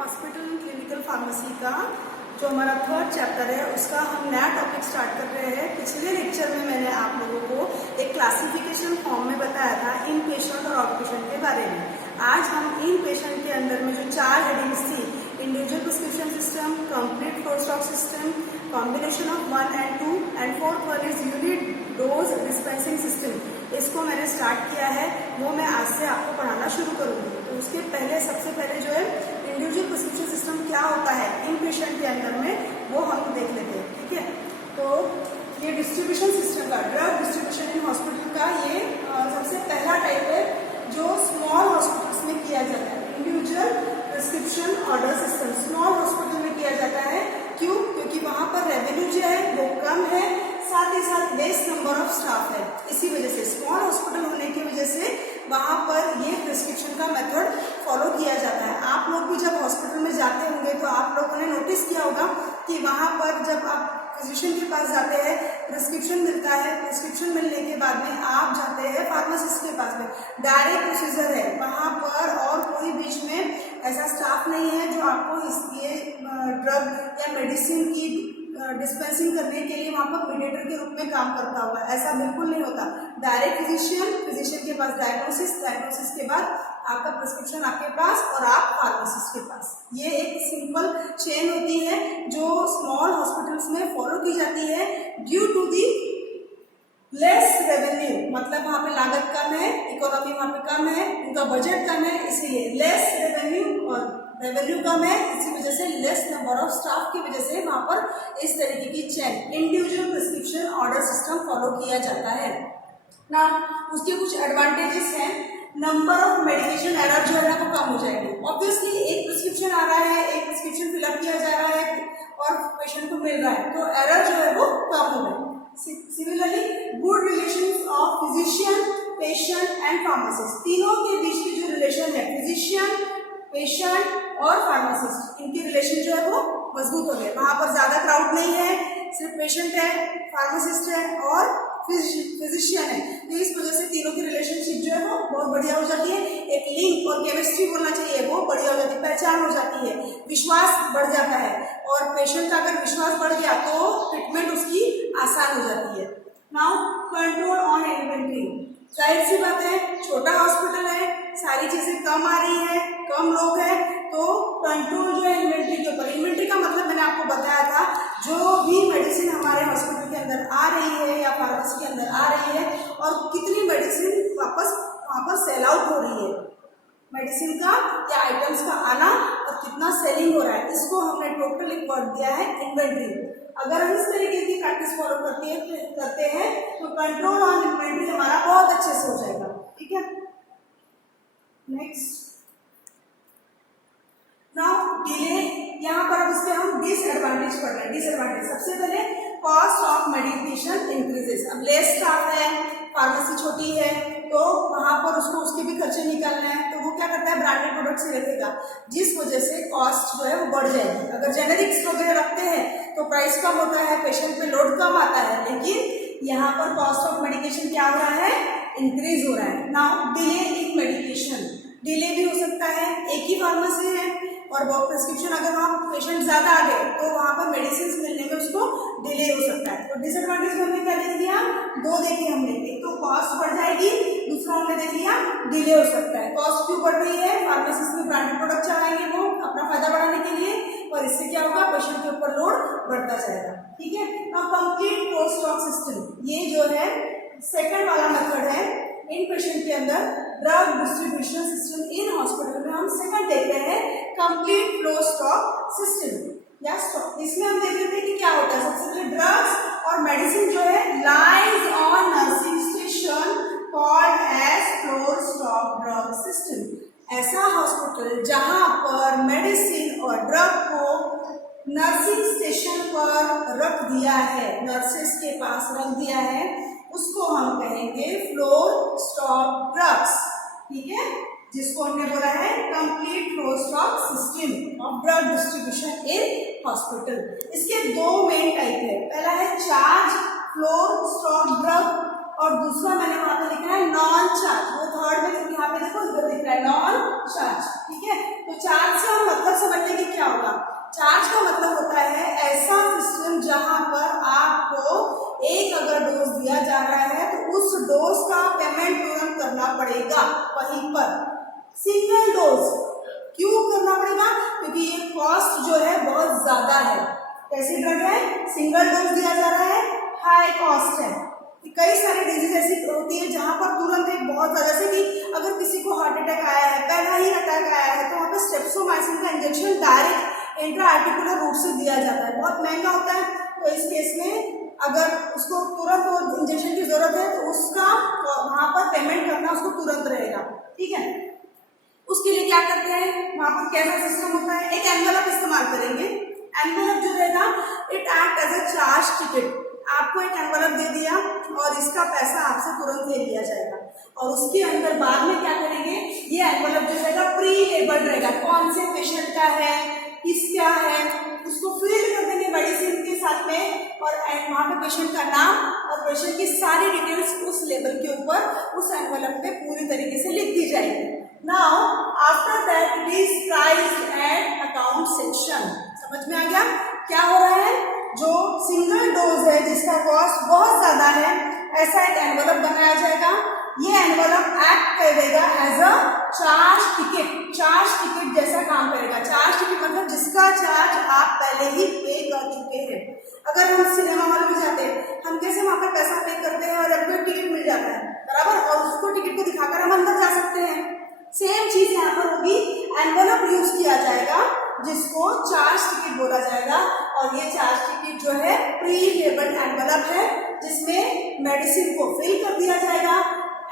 Hospital clinical pharmacy का जो हमारा थर्ड चैप्टर है उसका हम नया टॉपिक स्टार्ट कर रहे हैं। पिछले लेक्चर में मैंने आप लोगों को एक क्लासिफिकेशन फॉर्म में बताया था इन पेशेंट और आउट पेशेंट के बारे में। आज हम इन पेशेंट के अंदर में जो 4 हेडिंग्स थी, individual prescription system, complete flow stock system, combination of 1 and 2 and fourth one is unit dose dispensing system, इसको मैंने स्टार्ट किया है। वो मैं आज से आपको पढ़ाना शुरू करूंगी। तो उसके पहले सबसे पहले जो है इंडिविजुअल प्रिस्क्रिप्शन सिस्टम क्या होता है इन पेशेंट के अंदर में, वो हम देख लेते हैं। ठीक है, तो ये डिस्ट्रीब्यूशन सिस्टम का, ड्रग डिस्ट्रीब्यूशन इन हॉस्पिटल का ये सबसे पहला टाइप है जो स्मॉल हॉस्पिटल्स में किया जाता है। Individual prescription order system small hospital में किया जाता है। क्यों? क्योंकि वहां पर रेवेन्यू जो है वो कम है, साथ ही साथ लेस नंबर ऑफ स्टाफ है। इसी वजह से स्मॉल हॉस्पिटल होने की वजह से वहां पर ये प्रिस्क्रिप्शन का मेथड फॉलो किया जाता है। आप लोग भी जब हॉस्पिटल में जाते होंगे तो आप लोगों ने नोटिस किया होगा कि वहां पर जब आप फिजिशियन के पास जाते हैं, प्रिस्क्रिप्शन मिलता है, प्रिस्क्रिप्शन मिलने के बाद में आप जाते हैं फार्मासिस्ट के पास में। डायरेक्ट प्रोसीजर है वहां पर, और कोई बीच में ऐसा स्टाफ नहीं है जो आपको इसलिए ड्रग या मेडिसिन की डिस्पेंसिंग करने के लिए वहां पर मीडिएटर के रूप में काम करता होगा। ऐसा बिल्कुल नहीं होता। डायरेक्ट फिजिशियन के पास डायग्नोसिस के बाद आपका प्रिस्क्रिप्शन आपके पास और आप फार्मासिस्ट के पास। ये एक सिंपल चेन होती है जो स्मॉल हॉस्पिटल्स में फॉलो की जाती है due to the less revenue, मतलब वहाँ पे लागत कम है, इकोनॉमी वहाँ पे कम है, उनका बजट कम है, इसीलिए लेस रेवेन्यू और रेवेन्यू कम है, इसी वजह से लेस नंबर ऑफ स्टाफ की वजह से वहाँ पर इस तरीके की chain individual prescription order system follow किया जाता है ना। उसके कुछ एडवांटेजेस हैं। नंबर ऑफ मेडिकेशन एरर जो है ना वो कम हो जाएगी। ऑब्वियसली एक प्रिस्क्रिप्शन आ रहा है, एक प्रिस्क्रिप्शन फिलअप किया जा रहा है और पेशेंट को मिल रहा है, तो एरर जो है वो कम हो गई। Similarly good relation of physician, patient and pharmacist, तीनों के बीच की जो रिलेशन है फिजिशियन, पेशेंट और फार्मासिस्ट, इनकी रिलेशन जो है वो मजबूत हो गए। वहां पर ज्यादा क्राउड नहीं है, सिर्फ पेशेंट है, फार्मासिस्ट है और फिजिशियन है, तो इस वजह से तीनों की रिलेशनशिप जो है वो बहुत बढ़िया हो जाती है। एक लिंक और केमिस्ट्री बोलना चाहिए वो बढ़िया हो जाती है, पहचान हो जाती है, विश्वास बढ़ जाता है, और पेशेंट का अगर विश्वास बढ़ गया तो ट्रीटमेंट उसकी आसान हो जाती है। नाउ कंट्रोल ऑन इन्वेंटरी, जाहिर सी बात है छोटा हॉस्पिटल है, सारी चीजें कम आ रही है, कम लोग हैं, तो कंट्रोल जो है इन्वेंट्री के ऊपर। इन्वेंट्री का मतलब मैंने आपको बताया था, जो भी मेडिसिन हमारे हॉस्पिटल के अंदर आ रही है या फार्मेसी के अंदर आ रही है और कितनी मेडिसिन वापस वहाँ पर सेल आउट हो रही है, मेडिसिन का या आइटम्स का आना और कितना सेलिंग हो रहा है, इसको हमने टोटल एक वर्ड दिया है इन्वेंट्री। अगर हम इस तरीके की प्रैक्टिस फॉलो करते हैं तो कंट्रोल ऑन इन्वेंट्री हमारा बहुत अच्छे से हो जाएगा। ठीक है, नेक्स्ट नाउ डिले। यहाँ पर अब इसके हम डिसएडवांटेज पढ़ रहे हैं। डिसएडवांटेज सबसे पहले कॉस्ट ऑफ मेडिकेशन इंक्रीजेस। अब लेस स्टाफ है, फार्मेसी छोटी है, तो वहां पर उसको उसके भी खर्चे निकालना है, तो वो क्या करता है ब्रांडेड प्रोडक्ट से रखेगा, जिस वजह से कॉस्ट जो है वो बढ़ जाएगी। अगर जेनेरिक्स वगैरह रखते हैं तो प्राइस कम होता है, पेशेंट पे लोड कम आता है, लेकिन यहाँ पर कॉस्ट ऑफ मेडिकेशन क्या हो रहा है, इंक्रीज हो रहा है। Now delay in medication, delay भी हो सकता है, एक ही फार्मेसी है और वो प्रिस्क्रिप्शन अगर वहाँ पेशेंट ज्यादा आ गए तो वहाँ पर मेडिसिन मिलने में उसको डिले हो सकता है। तो डिसएडवांटेज में हमने क्या देख लिया, दो देखे हमने, एक तो कॉस्ट बढ़ जाएगी, दूसरा हमने देख लिया डिले हो सकता है। कॉस्ट क्यों बढ़ रही है, फार्मेसिस्ट में ब्रांडेड प्रोडक्ट चलाएंगे वो अपना फायदा बढ़ाने के लिए, और इससे क्या होगा पेशेंट के ऊपर लोड बढ़ता जाएगा। ठीक है, अब कंप्लीट फ्लो स्टॉक सिस्टम, ये जो है सेकंड वाला मेथड है इन पेशेंट के अंदर drug distribution system in hospital में। हम सेकंड देख रहे हैं कंप्लीट फ्लो स्टॉक सिस्टम या स्टॉक। इसमें हम देख लेते हैं कि क्या होता है। सबसे पहले ड्रग्स और मेडिसिन जो है lies on nursing station called as flow stock drug system. ऐसा हॉस्पिटल जहां पर मेडिसिन और ड्रग को नर्सिंग स्टेशन पर रख दिया है, नर्सेस के पास रख दिया है, उसको हम कहेंगे फ्लोर स्टॉक ड्रग्स। ठीक है, जिसको हमने बोला है complete floor stock system of drug distribution in hospital. इसके दो मेन टाइप है, पहला है चार्ज फ्लोर स्टॉक ड्रग और दूसरा मैंने वहां पे लिखा है नॉन चार्ज। वो थर्ड में यहाँ पे देखो इधर दिख रहा है नॉन चार्ज। ठीक है, तो चार्ज से हम मतलब समझने सिंगल डोज क्यों करना पड़ेगा? क्योंकि ये कॉस्ट जो है बहुत ज्यादा है। कैसी ड्रग है? सिंगल डोज दिया जा रहा है, हाई कॉस्ट है। कई सारी डिजीज ऐसी होती है जहां पर तुरंत एक बहुत ज्यादा, जैसे कि अगर किसी को हार्ट अटैक आया है, पहला ही अटैक आया है, तो वहाँ पे स्ट्रेप्टोमाइसिन का इंजेक्शन डायरेक्ट इंट्राआर्टिकुलर रूट से दिया जाता है, बहुत महंगा होता है। तो इस केस में अगर उसको तुरंत वो इंजेक्शन की जरूरत है तो उसका वहां पर पेमेंट करना उसको तुरंत रहेगा, ठीक है। उसके लिए क्या करते हैं, वहां पर कैसा सिस्टम होता है, एक एनवेलप इस्तेमाल करेंगे। एनवेलप जो रहेगा it act as a charge ticket. आपको एक एनवेलप दे दिया और इसका पैसा आपसे तुरंत ले लिया जाएगा, और उसके अंदर बाद में क्या करेंगे, ये एनवेलप जो रहेगा प्री लेबल्ड रहेगा, कौन से पेशेंट का है, किसका है, उसको फिल कर देंगे मेडिसिन के साथ में, और वहाँ पे पेशेंट का नाम और पेशेंट की सारी डिटेल्स उस लेबल के ऊपर उस एनवेलप पे पूरी तरीके से लिख दी जाएगी। Now after that it is priced eight account section. समझ में आ गया क्या हो रहा है? जो सिंगल डोज है जिसका कॉस्ट बहुत ज्यादा है, ऐसा एक एनवेलप बनाया जाएगा। ये एनवेलप एक्ट करेगा एज अ चार्ज टिकट जैसा काम करेगा। चार्ज टिकट मतलब जिसका चार्ज आप पहले ही पे कर चुके हैं। अगर हम सिनेमा हॉल में जाते हैं, हम कैसे वहां पर पैसा पे करते हैं और हमको टिकट मिल जाता है, बराबर, और उसको टिकट को दिखाकर हम अंदर जा सकते हैं। सेम चीज यहाँ पर होगी, एनवेलप यूज किया जाएगा जिसको चार्ज टिकट बोला जाएगा, और ये चार्ज टिकट जो है प्री लेबल्ड एनवेलप है जिसमें मेडिसिन को फिल कर दिया जाएगा।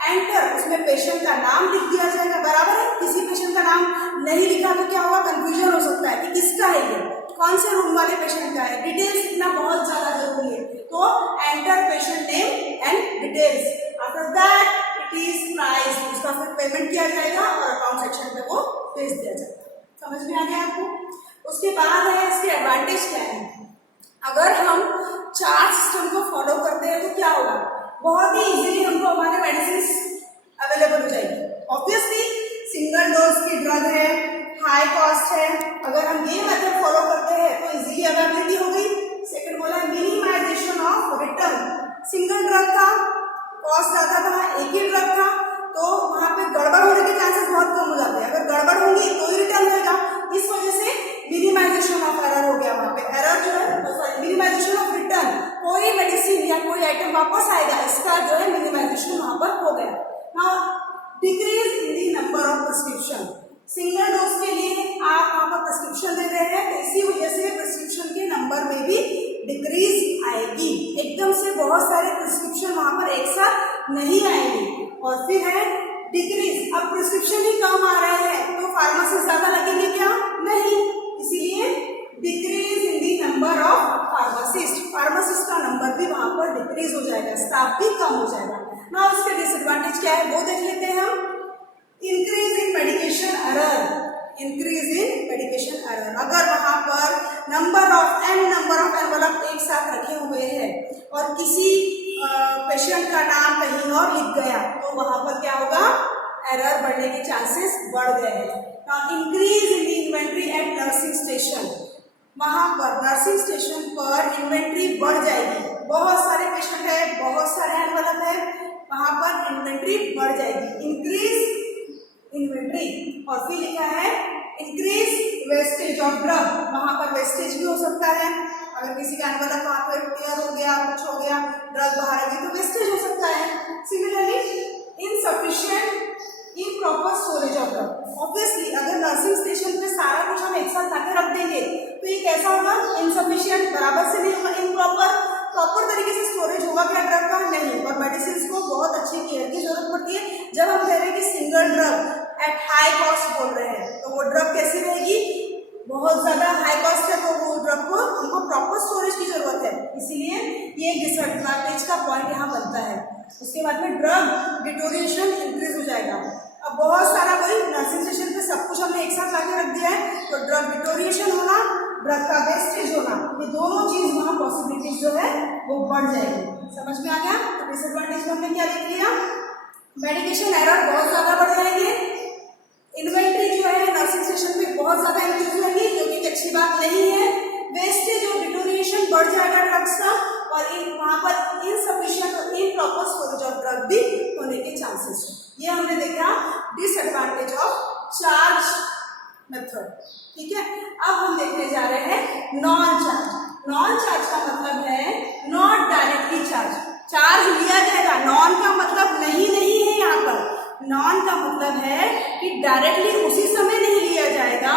एंटर, उसमें पेशेंट का नाम लिख दिया जाएगा, बराबर है। किसी पेशेंट का नाम नहीं लिखा तो क्या होगा, कंफ्यूजन हो सकता है कि किसका है, ये कौन से रूम वाले पेशेंट का है। डिटेल्स लिखना बहुत ज्यादा जरूरी है, तो enter patient name and details. After that it is price, उसका फिर पेमेंट किया जाएगा और अकाउंट सेक्शन पे वो भेज दिया जाएगा। समझ में आ गया आपको? उसके बाद है इसके एडवांटेज क्या है। अगर हम चार्ज सिस्टम को फॉलो करते हैं तो क्या होगा, बहुत ही इजीली हमको हमारे मेडिसिन अवेलेबल हो जाएगी। ऑब्वियसली सिंगल डोज की ड्रग है, हाई कॉस्ट है, अगर हम ये मेथड फॉलो करते हैं तो इजीली अवेलेबिलिटी हो गई। सेकंड बोला minimization of return. Single drug था, कॉस्ट ज्यादा था, एक ही ड्रग था, तो वहां पे गड़बड़ होने के चांसेस बहुत कम हो जाते हैं। अगर गड़बड़ होंगी तो ही रिटर्न होगा, इस वजह से मिनिमाइजेशन ऑफ एरर हो गया। वहां पे एरर जो है, सॉरी, मिनिमाइजेशन ऑफ रिटर्न, कोई मेडिसिन या कोई आइटम वापस आएगा, इसका जो है मिनिमाइजेशन वहां पर हो गया। Now decrease in the number of prescription. Single dose के लिए आप वहां पर प्रिस्क्रिप्शन दे रहे हैं, तो इसी वजह से प्रिस्क्रिप्शन के नंबर में भी डिक्रीज आएगी। एकदम से बहुत सारे प्रिस्क्रिप्शन वहां पर एक साथ नहीं आएंगे। और फिर है डिक्रीज, अब प्रिस्क्रिप्शन ही कम आ रहे हैं तो फार्मासिस्ट ज्यादा लगेंगे क्या? नहीं, इसीलिए decrease in the number of pharmacist का नंबर भी वहां पर डिक्रीज हो जाएगा, स्टाफ भी कम हो जाएगा। ना उसके डिसएडवांटेज क्या है वो देख लेते हैं हम। इंक्रीज इन मेडिकेशन एरर, अगर वहां पर नंबर ऑफ एनवेलप एक साथ रखे हुए हैं और किसी पेशेंट का नाम कहीं और लिख गया तो वहां पर क्या होगा, एरर बढ़ने के चांसेस बढ़ गए हैं। Increase in the inventory at nursing station, वहां पर नर्सिंग स्टेशन पर इन्वेंट्री बढ़ जाएगी। बहुत सारे पेशेंट है, बहुत सारे एनवेलप है, वहां पर इन्वेंट्री बढ़ जाएगी। इंक्रीज इन्वेंट्री, और फिर लिखा है इंक्रीज वेस्टेज ऑफ ड्रग, वहां पर वेस्टेज भी हो सकता है। अगर किसी का एनवेलप वहां पर टेयर हो गया, कुछ हो गया, ड्रग बाहर आ गई तो वेस्टेज हो सकता है। Similarly insufficient improper storage of drug. Obviously अगर नर्सिंग स्टेशन पे सारा कुछ हम एक साथ लाके रख देंगे तो ये कैसा होगा, इनसफिशिएंट, बराबर से नहीं होगा, इम्प्रॉपर, प्रॉपर तरीके से स्टोरेज होगा क्या ड्रग का? नहीं। और मेडिसिन को बहुत अच्छी केयर की जरूरत पड़ती है। जब हम कह रहे हैं कि single drug at high cost बोल रहे हैं, तो वो ड्रग कैसी रहेगी, बहुत ज्यादा हाई कॉस्ट है, तो वो ड्रग को हमको प्रॉपर स्टोरेज की जरूरत है, इसीलिए ये डिसएडवांटेज का पॉइंट यहाँ बनता है। उसके बाद में ड्रग डिटोरिएशन इंक्रीज हो जाएगा। अब बहुत सारा वही नर्सिंग स्टेशन पे सब कुछ हमने एक साथ लाके रख दिया है, तो ड्रग डिटोरिएशन होना, ड्रग का वेस्टेज होना, ये दोनों चीज वहाँ पॉसिबिलिटीज जो है वो बढ़ जाएगी। समझ में आ गया? तो डिसएडवांटेज में हमने क्या लिख लिया, मेडिकेशन एरर बहुत ज्यादा बढ़ जाएंगे, इन्वेंट्री जो है नर्सिंग स्टेशन पे बहुत ज्यादा इंक्रीज होगी जो कि अच्छी बात नहीं है, वेस्टेज और डिटोरिएशन बढ़ जाएगा ड्रग्स का, और वहां पर इनसफिशिएंट और इम्प्रॉपर स्टोरेज ऑफ ड्रग भी होने के चांसेस है। ये हमने देखा डिसएडवांटेज ऑफ चार्ज मेथड। ठीक है, अब हम देखने जा रहे हैं नॉन चार्ज। नॉन चार्ज का मतलब है नॉट डायरेक्टली चार्ज। चार्ज लिया जाएगा, नॉन का मतलब नहीं है यहाँ पर। नॉन का मतलब है कि डायरेक्टली उसी समय नहीं लिया जाएगा,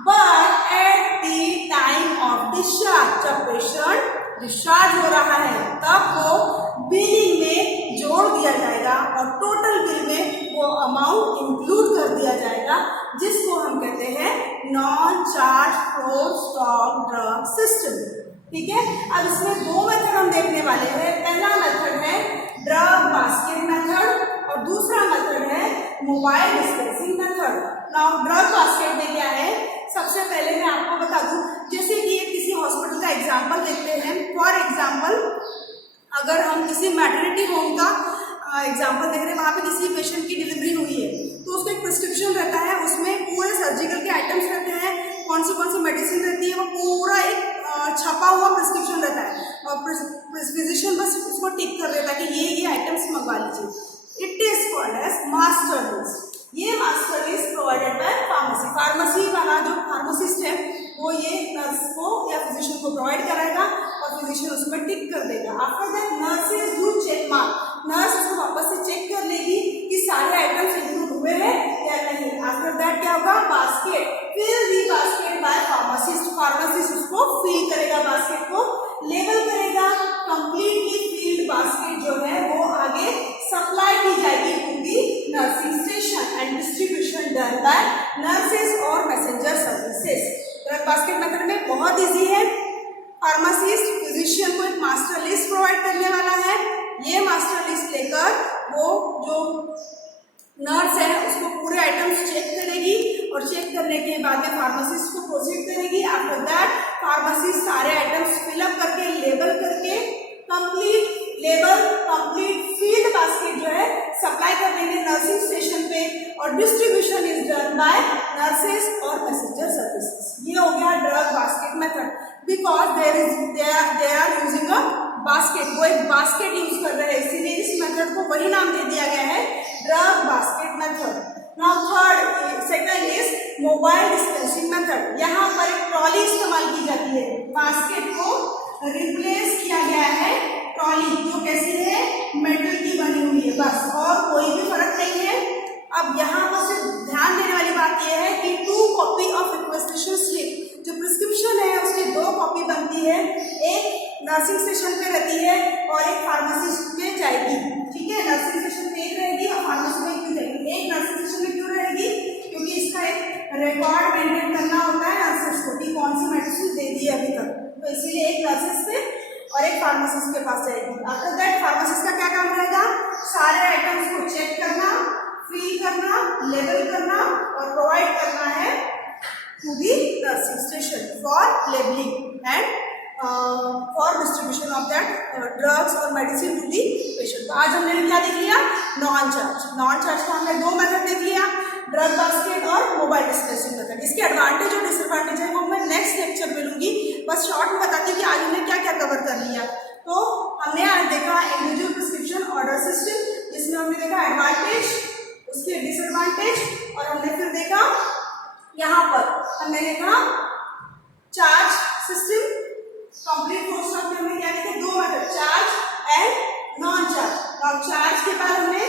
but at the time of discharge, जब पेशेंट डिस्चार्ज हो रहा है तब वो बिलिंग में जोड़ दिया जाएगा और टोटल बिल में वो अमाउंट इंक्लूड कर दिया जाएगा, जिसको हम कहते हैं non charge for stock drug system. ठीक है, अब इसमें दो मेथड हम देखने वाले हैं। पहला मेथड है ड्रग बास्केट मेथड और दूसरा मेथड है mobile dispensing method. Now drug basket में क्या है, सबसे पहले मैं आपको बता दूं, जैसे कि किसी हॉस्पिटल का एग्जांपल देखते हैं। फॉर एग्जांपल, अगर हम किसी मैटरनिटी होम का एग्जांपल देख रहे हैं, वहाँ पे किसी पेशेंट की डिलीवरी हुई है तो उसका एक प्रिस्क्रिप्शन रहता है, उसमें पूरे सर्जिकल के आइटम्स रहते हैं, कौन सी मेडिसिन रहती है, वो पूरा एक छपा हुआ प्रिस्क्रिप्शन रहता है और फिजिशियन बस उसको टिक कर देता है कि ये आइटम्स मंगवा लीजिए। It is called as master list. ये master list provided by pharmacy. Pharmacy वाला जो फार्मासिस्ट है वो ये नर्स को या फिजिशियन को प्रोवाइड कराएगा और फिजिशियन उसमें टिक कर देगा। After that nurses do check mark. Nurse उसको वापस से चेक कर लेगी कि सारे आइटम्स इंक्लूड हुए हैं या नहीं। आफ्टर दैट क्या होगा, basket fill the basket by pharmacist. Pharmacist उसको फिल करेगा, बास्केट को लेबल करेगा। कंप्लीटली फील्ड बास्केट जो है वो आगे सप्लाई की जाएगी to the nursing station and distribution done by nurses और messenger services. Drug basket method में बहुत इजी है। फार्मासिस्ट फिजिशियन को एक मास्टर लिस्ट प्रोवाइड करने वाला है। ये मास्टर लिस्ट लेकर वो जो नर्स है उसको पूरे आइटम्स चेक करेगी और चेक करने के बाद में फार्मासिस्ट को प्रोसीड करेगी। आफ्टर दैट फार्मासिस्ट सारे आइटम्स फिलअप करके लेबल करके कंप्लीट फील्ड बास्केट जो है सप्लाई कर देंगे नर्सिंग स्टेशन पे और distribution is done by nurses और मैसेंजर सर्विसेज। ये हो गया drug basket method. Because they are using a basket, वो एक बास्केट यूज कर रहे हैं, इसीलिए इस मेथड को वही नाम दे दिया गया है drug basket method. Now second is mobile dispensing method. यहाँ पर एक ट्रॉली इस्तेमाल की जाती है। बास्केट को रिप्लेस किया गया है ट्रॉली, जो कैसी है, मेटल की बनी हुई है बस, और कोई भी फर्क नहीं है। अब यहाँ पर सिर्फ ध्यान देने वाली बात यह है कि 2 कॉपी ऑफ रिक्वेस्टेशन स्लिप, जो प्रिस्क्रिप्शन है उसकी 2 कॉपी बनती है, एक नर्सिंग स्टेशन पे रहती है और एक फार्मासिस्ट पे जाएगी। ठीक है, नर्सिंग स्टेशन पे एक रहेगी और फार्मेसी में क्यों जाएगी। एक नर्सिंग स्टेशन में क्यों रहेगी, क्योंकि इसका एक रिकॉर्ड मेंटेन करना होता है नर्सेस को कि कौन सी मेडिसिन दे दी अभी तक, तो इसीलिए एक नर्सेस पे और एक फार्मासिस्ट के पास जाएगी। आफ्टर दैट फार्मासिस्ट का क्या काम रहेगा, सारे आइटम्स को चेक करना, फिल करना, लेबल करना और प्रोवाइड करना है to the nursing station for labeling and for distribution of that drugs और मेडिसिन टू दी पेशेंट। तो आज हमने क्या देख लिया, नॉन चार्ज। नॉन चार्ज का हमने 2 मेथड देख लिया, ड्रग बास्केट और मोबाइल डिस्पेंसिंग मेथड। इसके एडवांटेज और डिसएडवांटेज है वो मैं नेक्स्ट लेक्चर में लूंगी, बस शॉर्ट में बताती हूँ कि आज हमने क्या क्या कवर कर लिया। तो हमने आज देखा इंडिविजुअल प्रिस्क्रिप्शन ऑर्डर सिस्टम, जिसमें हमने देखा एडवांटेज, उसके डिसएडवांटेज, और हमने फिर देखा यहाँ पर हमने देखा चार्ज सिस्टम। कंप्लीट कोर्स में हमने क्या देखे, 2 method, charge and non charge. और चार्ज के बाद हमने